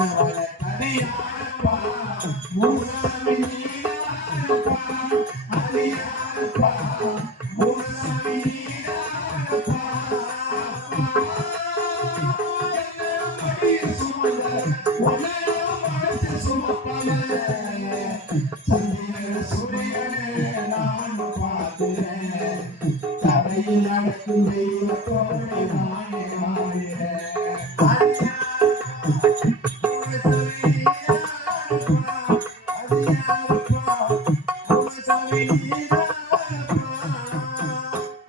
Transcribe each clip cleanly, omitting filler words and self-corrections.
அடியாரப்பா மூசாமி நீதானப்பா அடியாரப்பா மூசாமி நீதானப்பா நடக்கும் தெய்வத்தோடு நானே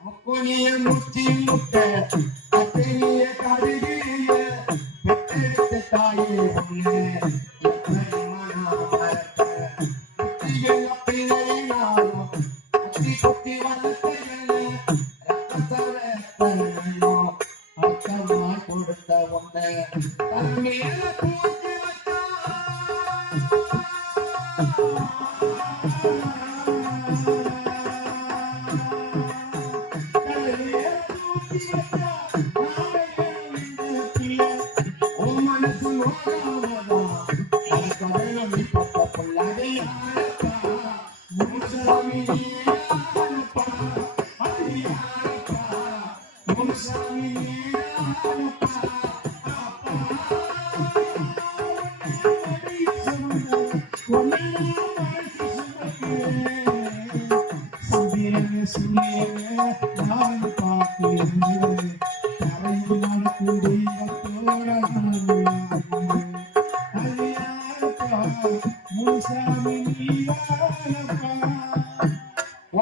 முக்குனிய முச்சி முட்டை அத்தனைய கருகிய பெற்றெடுத்த தாயே ஒண்ணு குத்தி வளர்த்த கொடுத்த ஒண்ணு நான் பார்க்கிறேன்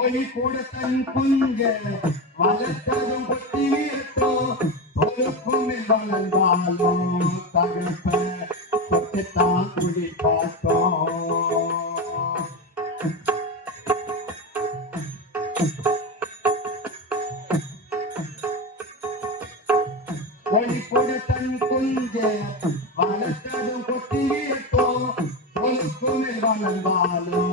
ஒளி கூட தன் குங்க வளர்த்ததும் கொட்டியத்தோ தொழுக்கும் வளர்ந்தாலும் தகப்ப தொட்டுத்தான் குடி பார்த்தோம் ஒளி கூட தன் குங்க வளர்த்ததும் கொட்டியத்தோ தொழுக்கும் வளர்ந்தாலும்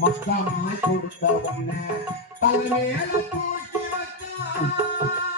மொத்தமாய் கொடுத்த ஒண்ணு தலைமையில தூக்கி வச்சா